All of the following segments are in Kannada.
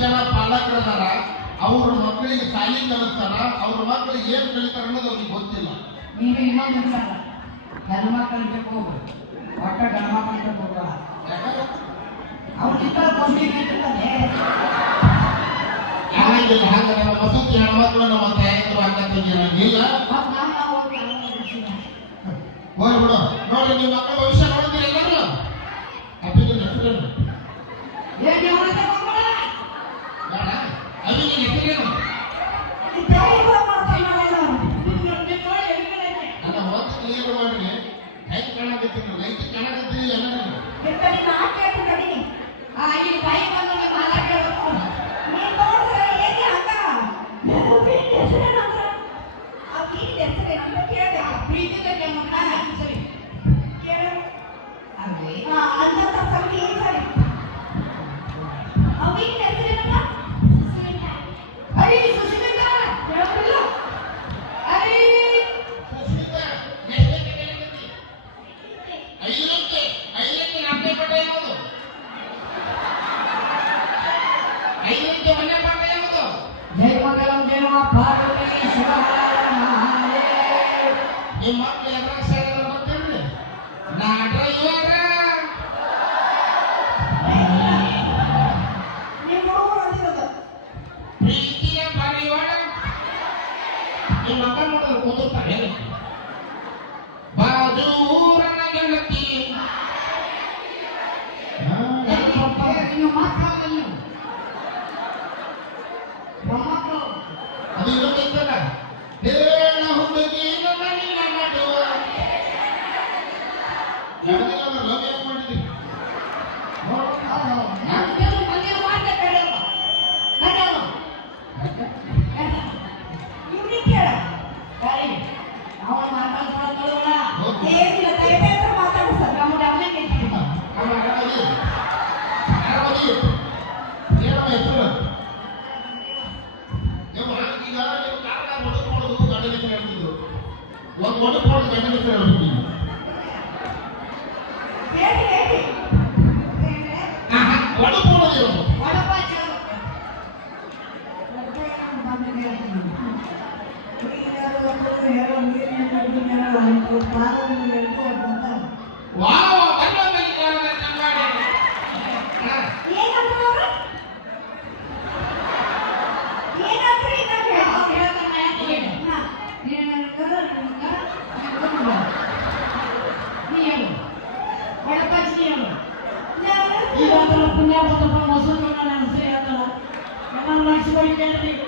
ಜನ ಪಾಲಕರದಾರ ಅವ್ರ ಮಕ್ಕಳಿಗೆ ಶಾಲೆ ಕಲಿಸ್ತಾರ ಅವ್ರ ಮಕ್ಕಳು ಏನ್ ಕಲಿತಾರ ಅನ್ನೋದು ಅವ್ರಿಗೆ ಗೊತ್ತಿಲ್ಲ ಈಗ ಇನ್ನೊಂದು ವಿಚಾರ ಧರ್ಮ ಕಲಿಬೇಕು ಒಟ್ಟ ಧರ್ಮ ಕಲಿಬೇಕು ಅವ್ರಿಗಿಂತ ಹಂಗ ನಮ್ಮ ಮಸೂತಿ ಹೆಣ್ಮಕ್ಳು ನಮ್ಮ ತಾಯಂದ್ರು ಅಕ್ಕ ತಂಗಿಲ್ಲ ಹೋಗಿ ಬಿಡು ನೋಡ್ರಿ ನಿಮ್ಮ ಮಕ್ಕಳ ಭವಿಷ್ಯ ನೋಡ್ತೀರಿ ಎಲ್ಲರೂ ಅಪ್ಪಿಗೆ ಹೆಸರೇನು ಅಪ್ಪಿಗೆ ಹೆಸರೇನು ಅಲ್ಲ ಹೋಗಿ ಕ್ಲಿಯರ್ ಮಾಡ್ರಿ ಹೆಂಗ್ ಕಾಣಕತ್ತೀನಿ ಲೈಟ್ ಕಾಣಕತ್ತೀನಿ ಎಲ್ಲ జై మంగళం జయ భారతీ శివ ఈ మాట ನೀವು ಮಾತ್ರ. ನೀವು ಬ್ರಹ್ಮತ್ವ ಅದು ಇರಬೇಕಲ್ಲ ಹೇಳ ಮಾಡಿದ್ರಿ ಮಾತಾಡ್ತಾ కోటి కోట్లు జనం జరుగుతుంది Wow! on my sweet identity.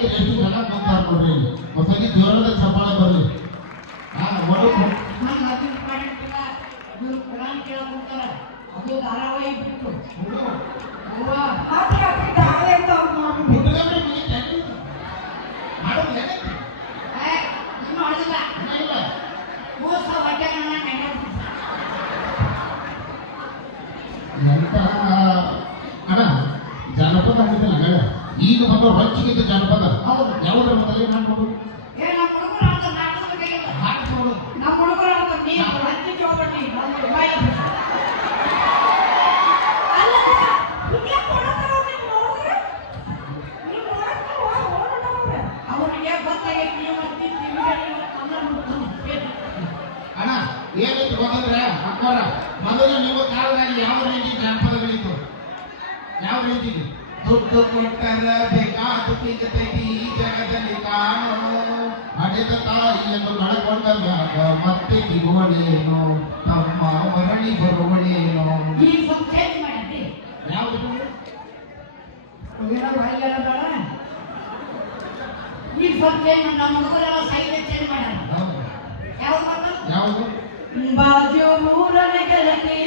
ಐದು ಐದು ಜನ ಕೂತಾರ ನೋಡ್ರಿ ಹೊಸಗಿ ಜೋರದ ಚಪ್ಪಾಳೆ ಬರ್ಲಿ ಅದು ಧಾರಾವಾಹಿ ಬಿಟ್ಟು ಹುಡುಗ ಅವರಿಗೆ ಗೊತ್ತಾಗೈತಿ ನೀವು ಜನಪದ ಯಾವುದರ ಮೊದಲೇ ನಾನು ಅಣ್ಣ ಏನೈತಿ ಗೊತ್ತಂದ್ರೆ ಅಕ್ಕೋರ ಮೊದಲು ನೀವು ಕಾಲದಲ್ಲಿ ಯಾವ ರೀತಿ ಜನಪದಗಳಿತ್ತು? ಯಾವ ರೀತಿಗೆ ದುಡ್ಡು ಕೊಟ್ಟರ ಬೇಕಾದ ಜೊತೆಗೆ ಈ ಜಗದಲ್ಲಿ ಕಾಣೋ ಹಡೆದ ತಾಯಿಯನ್ನು ಕಳಕೊಂಡಾಗ ಮತ್ತೆ ಸಿಗುವಳೇನೋ ತಮ್ಮ ಮರಳಿ ಬರುವಳೇನೋ ಈ ಸ್ವಲ್ಪ ಚೇಂಜ್ ಮಾಡಿ ಯಾವುದು ಏನೋ ಬಾಯಿಗೆಲ್ಲ ಬೇಡ ಈಗ ಸ್ವಲ್ಪ ಚೇಂಜ್ ಮಾಡಿ ನಮ್ಮ ಹುಡುಗರೆಲ್ಲ ಸೈಲೆಂಟ್ ಚೇಂಜ್ ಮಾಡ್ಯಾರ ಯಾವ್ದು ಬಂತು ಯಾವುದು ಬಾಜು ಮೂರನ ಗೆಳತಿ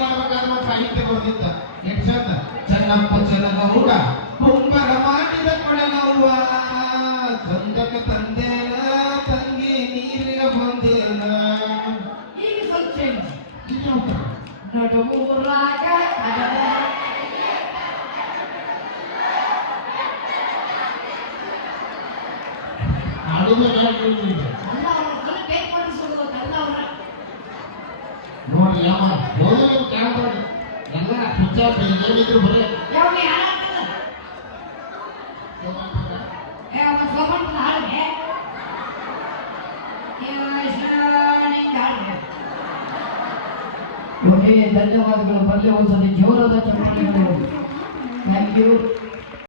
ಮಾಡ್ಬೇಕಾದ್ರೆ ಒಂದು ಸಾಹಿತ್ಯ ಬರ್ತಿತ್ತ ಎಷ್ಟು ಚಂದ ಚೆನ್ನಪ್ಪ ಚಲಗೌಡ ಕುಂಬರ ಮಾಡಿದ ಕೊಡಲವ್ವ ಚಂದಕ ತಂದೇನ ತಂಗಿ ನೀರಿನ ಬಂದೇನ ಈಗ ಸ್ವಲ್ಪ ಚೇಂಜ್ ಉಂಟು. ನೋಡಿ ಯಾವ ಹೋದ ನೀವು ಕಾಣ್ತಾರೆ ಎಲ್ಲ ಹುಚ್ಚ ಏನಿದ್ರು ಬರೀ ಯಾವ ನೀ ಹಾಳಾಗ್ತದ ಏ ಅವನ ಸೋಮಣ್ಣ ಹಾಳಿಗೆ ಓಕೆ ಧನ್ಯವಾದಗಳು ಬರಲಿ ಒಂದ್ಸತಿ ಜೋರಾದ ಚಪ್ಪಾಳೆಗಳು ಥ್ಯಾಂಕ್ ಯು